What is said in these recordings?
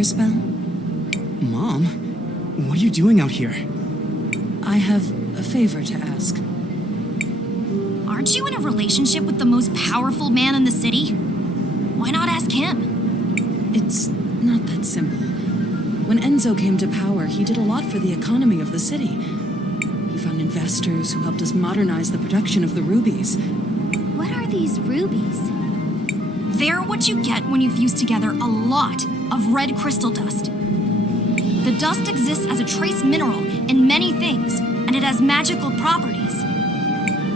Cris Bell? Mom, what are you doing out here? I have a favor to ask. Aren't you in a relationship with the most powerful man in the city? Why not ask him? It's not that simple. When Enzo came to power, he did a lot for the economy of the city. He found investors who helped us modernize the production of the rubies. What are these rubies? They're what you get when you fuse together a lot of red crystal dust. The dust exists as a trace mineral in many things, and it has magical properties.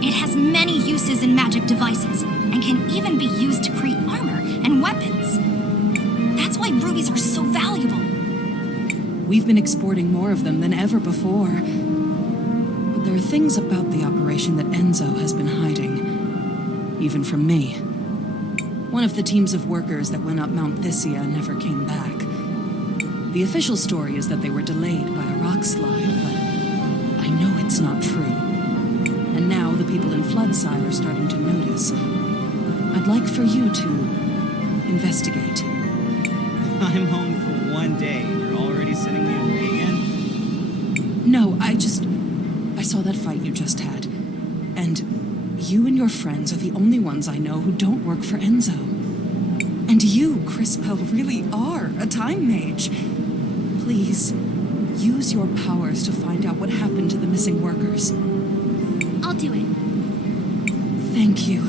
It has many uses in magic devices, and can even be used to create armor and weapons. That's why rubies are so valuable. We've been exporting more of them than ever before. But there are things about the operation that Enzo has been hiding, even from me. One of the teams of workers that went up Mount Thysia never came back. The official story is that they were delayed by a rock slide, but I know it's not true. And now the people in Floodside are starting to notice. I'd like for you to investigate. I'm home for one day and you're already sending me away again? No, I saw that fight you just had. And you and your friends are the only ones I know who don't work for Enzo. And you, Cris Bell, really are a time mage. Please, use your powers to find out what happened to the missing workers. I'll do it. Thank you.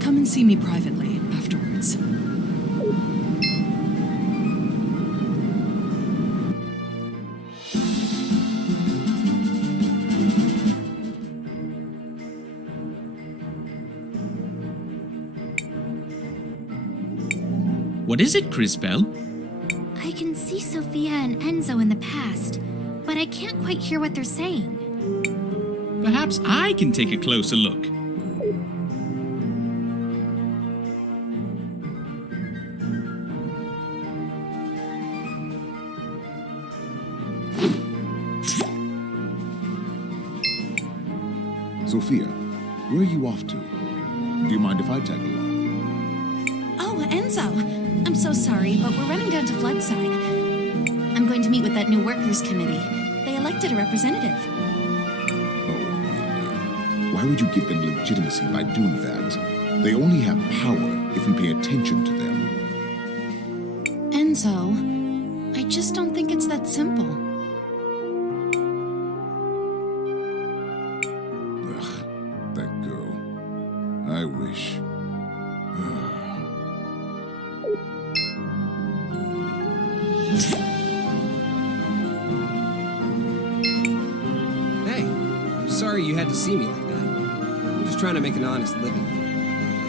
Come and see me privately afterwards. What is it, Cris Bell? I can see Sophia and Enzo in the past, but I can't quite hear what they're saying. Perhaps I can take a closer look. Sophia, where are you off to? Do you mind if I tag along? Oh, Enzo! I'm so sorry, but we're running down to Floodside. I'm going to meet with that new workers' committee. They elected a representative. Oh, really? Why would you give them legitimacy by doing that? They only have power if we pay attention to them. Enzo, I just don't think it's that simple. Ugh, that girl. I wish. Hey, I'm sorry you had to see me like that. I'm just trying to make an honest living.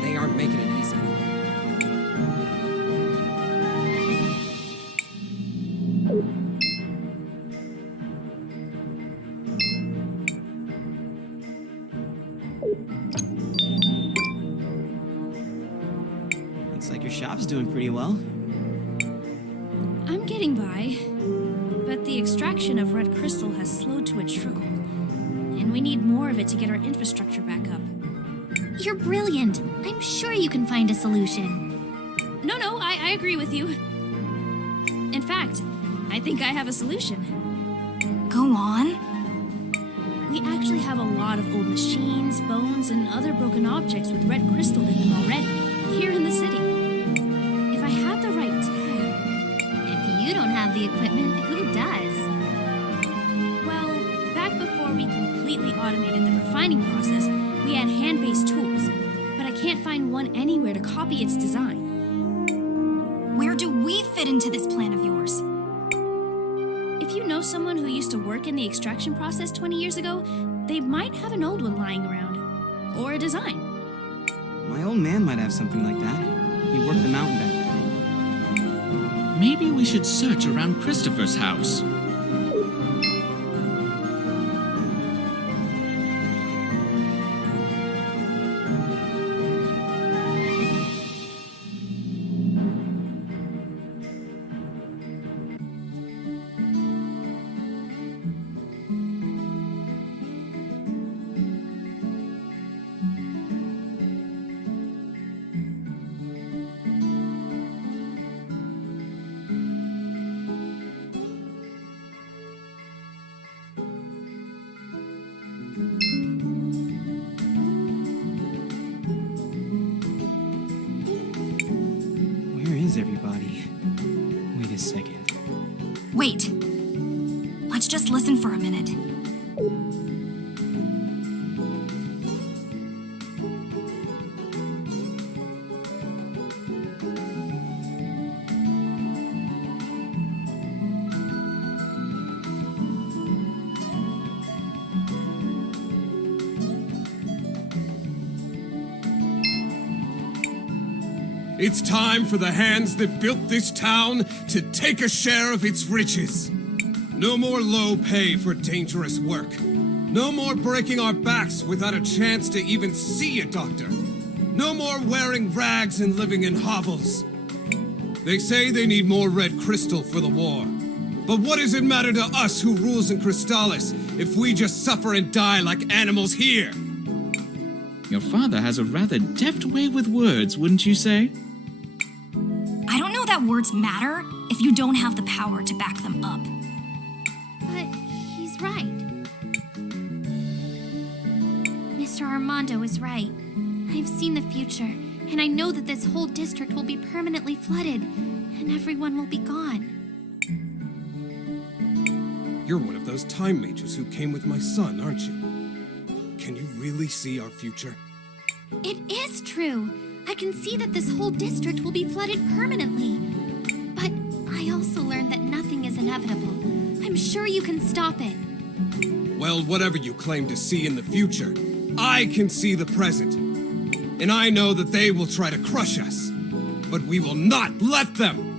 They aren't making it easy. Looks like your shop's doing pretty well. I'm getting by, but the extraction of red crystal has slowed to a trickle, and we need more of it to get our infrastructure back up. You're brilliant. I'm sure you can find a solution. No, I agree with you. In fact, I think I have a solution. Go on. We actually have a lot of old machines, bones, and other broken objects with red crystal in them already, here in the city. If I had the right tech... If you don't have the equipment, who does? Well, back before we completely automated the refining process, we had hand-based tools, but I can't find one anywhere to copy its design. Where do we fit into this plan of yours? If you know someone who used to work in the extraction process 20 years ago, they might have an old one lying around. Or a design. My old man might have something like that. He worked the mountain back then. Maybe we should search around Christopher's house. Where is everybody? Wait a second. Wait. Let's just listen for a minute. It's time for the hands that built this town to take a share of its riches. No more low pay for dangerous work. No more breaking our backs without a chance to even see a doctor. No more wearing rags and living in hovels. They say they need more red crystal for the war. But what does it matter to us who rules in Crystallis if we just suffer and die like animals here? Your father has a rather deft way with words, wouldn't you say? I don't know that words matter if you don't have the power to back them up. But he's right. Mr. Armando is right. I've seen the future, and I know that this whole district will be permanently flooded, and everyone will be gone. You're one of those time mages who came with my son, aren't you? Can you really see our future? It is true. I can see that this whole district will be flooded permanently. But I also learned that nothing is inevitable. I'm sure you can stop it. Well, whatever you claim to see in the future, I can see the present. And I know that they will try to crush us. But we will not let them!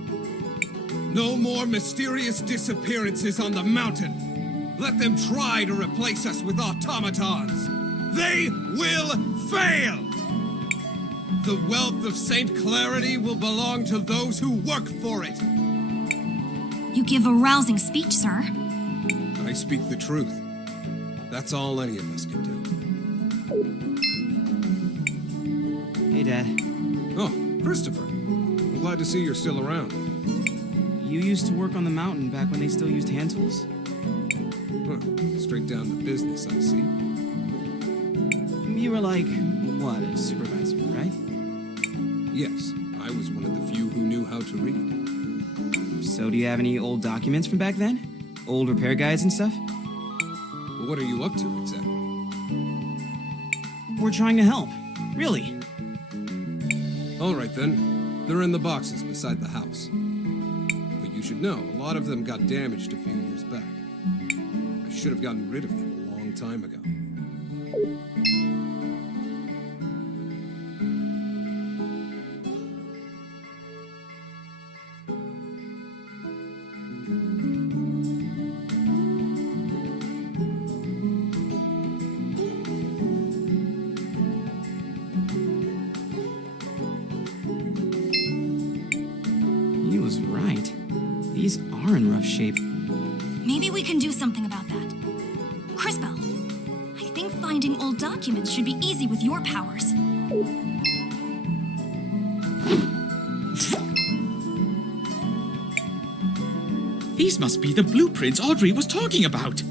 No more mysterious disappearances on the mountain. Let them try to replace us with automatons. They will fail! The wealth of Saint Clarity will belong to those who work for it. You give a rousing speech, sir. I speak the truth. That's all any of us can do. Hey, Dad. Oh, Christopher. I'm glad to see you're still around. You used to work on the mountain back when they still used hand tools? Huh. Straight down to business, I see. You were like, what, a supervisor, right? Yes, I was one of the few who knew how to read. So do you have any old documents from back then? Old repair guides and stuff? Well, what are you up to, exactly? We're trying to help. Really. All right, then. They're in the boxes beside the house. But you should know, a lot of them got damaged a few years back. I should have gotten rid of them a long time ago. He was right. These are in rough shape. Maybe we can do something about that. Crispell, I think finding old documents should be easy with your powers. These must be the blueprints Audrey was talking about.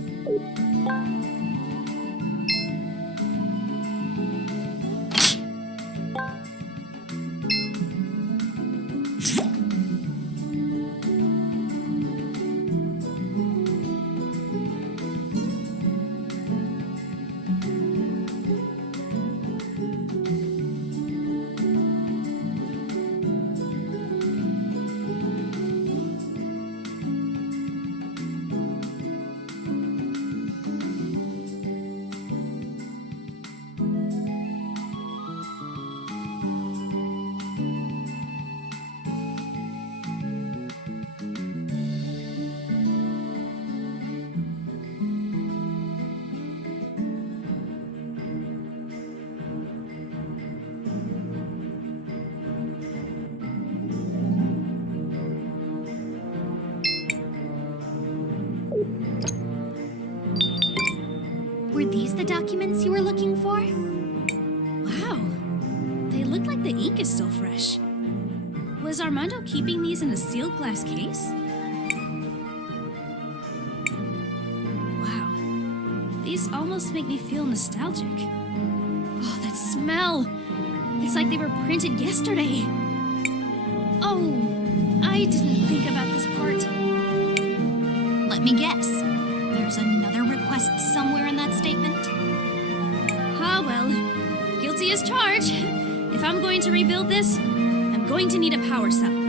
Were these the documents you were looking for? Wow. They look like the ink is still fresh. Was Armando keeping these in a sealed glass case? Wow. These almost make me feel nostalgic. Oh, that smell! It's like they were printed yesterday. Oh, I didn't think about this part. Let me guess. There's another request somewhere in that statement? Ah, well, guilty as charged. If I'm going to rebuild this, I'm going to need a power cell.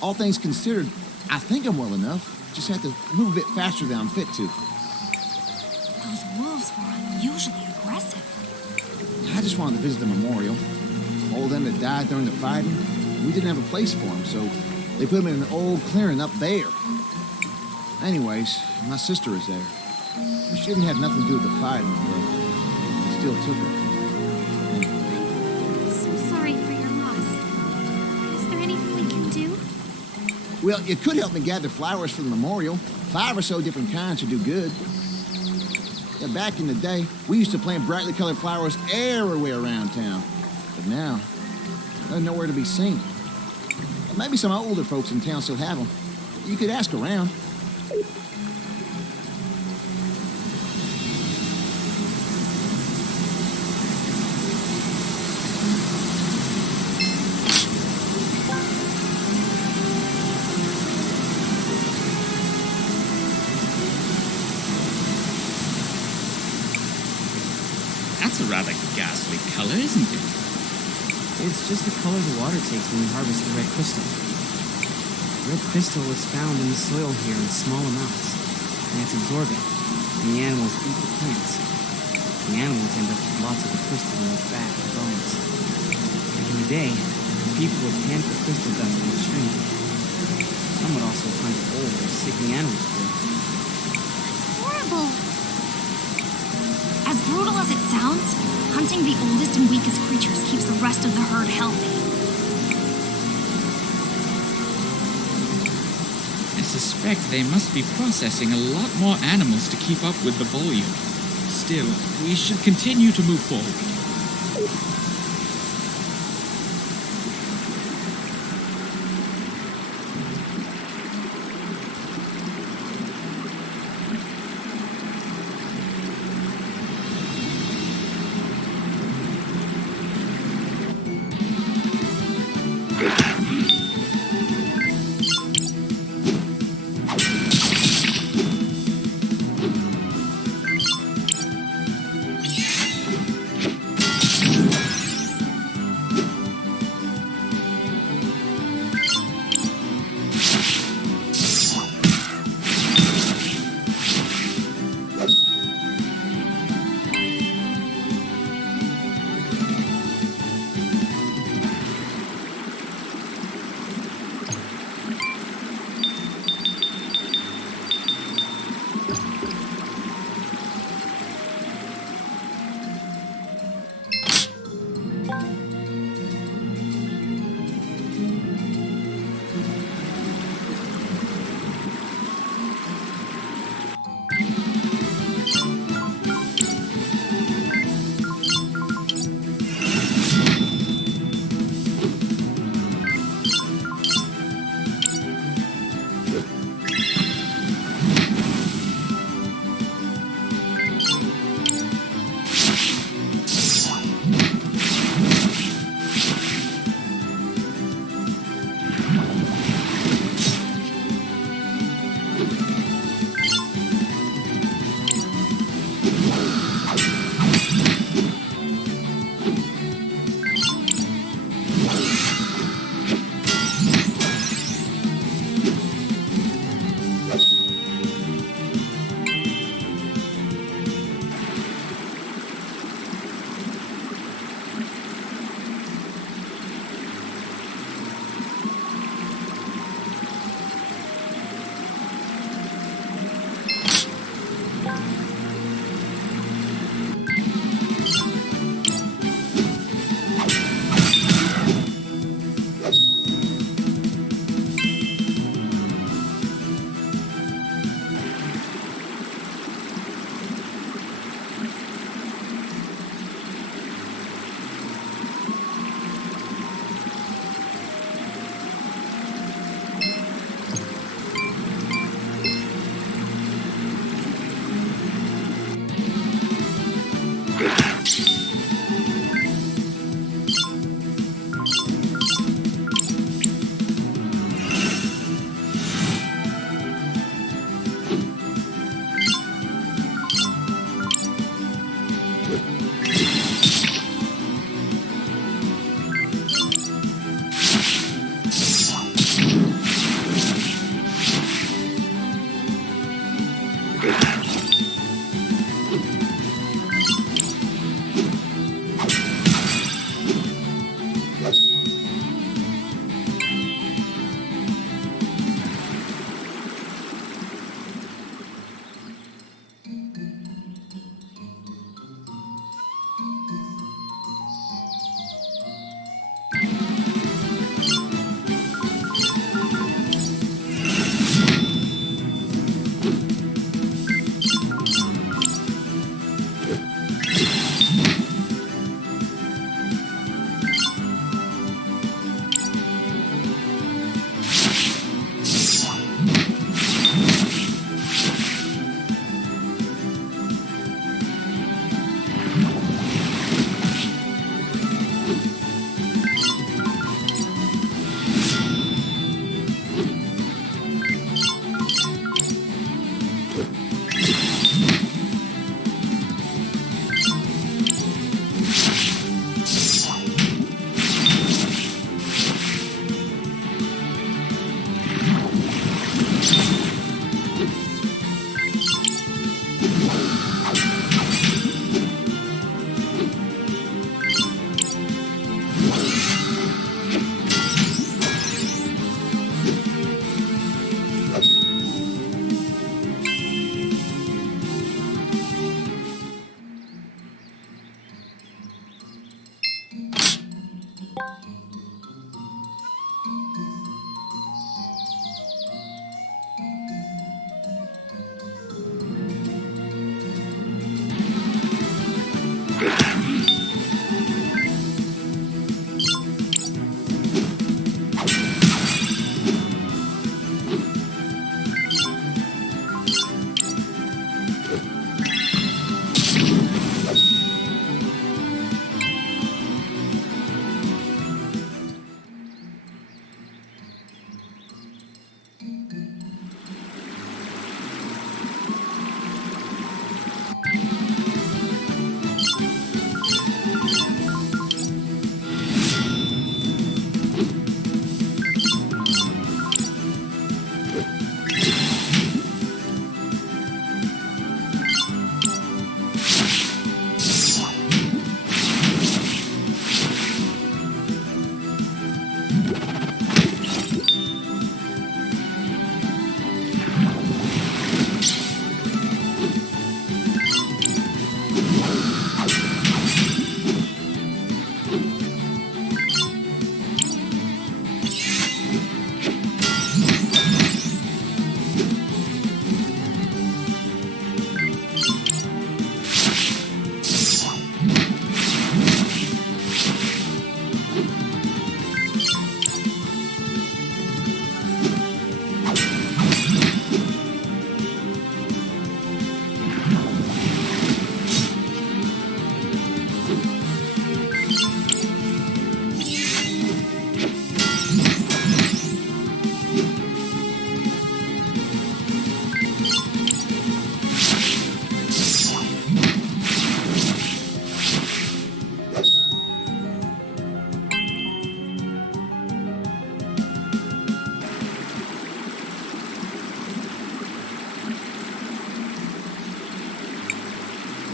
All things considered, I think I'm well enough. Just have to move a bit faster than I'm fit to. Those wolves were unusually aggressive. I just wanted to visit the memorial. All of them that died during the fighting, we didn't have a place for them, so they put them in an old clearing up there. Anyways, my sister is there. She didn't have nothing to do with the fighting, but they still took her. So sorry for your loss. Is there anything we can do? Well, you could help me gather flowers for the memorial. 5 or so different kinds would do good. Yeah, back in the day, we used to plant brightly colored flowers everywhere around town. But now, they're nowhere to be seen. Maybe some older folks in town still have them. You could ask around. That's a rather ghastly color, isn't it? It's just the color the water takes when we harvest the red crystal. Red crystal is found in the soil here in small amounts, and it's absorbent, and the animals eat the plants. The animals end up with lots of the crystal in their fat and bones. Back in the day, people would pan for crystal dust in the stream. Some would also hunt old or sickly animals for it. That's horrible. As brutal as it sounds, hunting the oldest and weakest creatures keeps the rest of the herd healthy. I suspect they must be processing a lot more animals to keep up with the volume. Still, we should continue to move forward.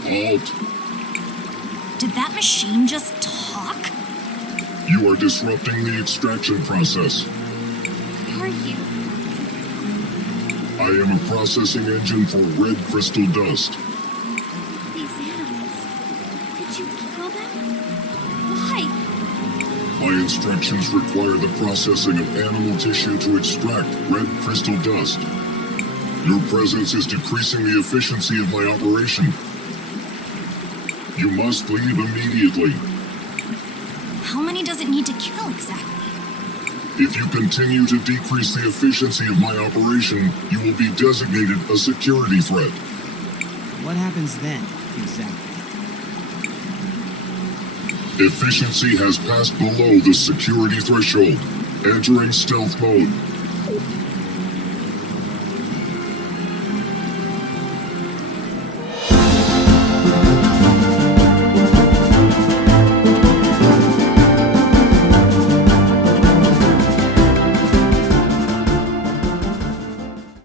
Halt! Did that machine just talk? You are disrupting the extraction process. Who are you? I am a processing engine for red crystal dust. These animals. Did you kill them? Why? My instructions require the processing of animal tissue to extract red crystal dust. Your presence is decreasing the efficiency of my operation. You must leave immediately. How many does it need to kill exactly? If you continue to decrease the efficiency of my operation, you will be designated a security threat. What happens then, exactly? Efficiency has passed below the security threshold. Entering stealth mode.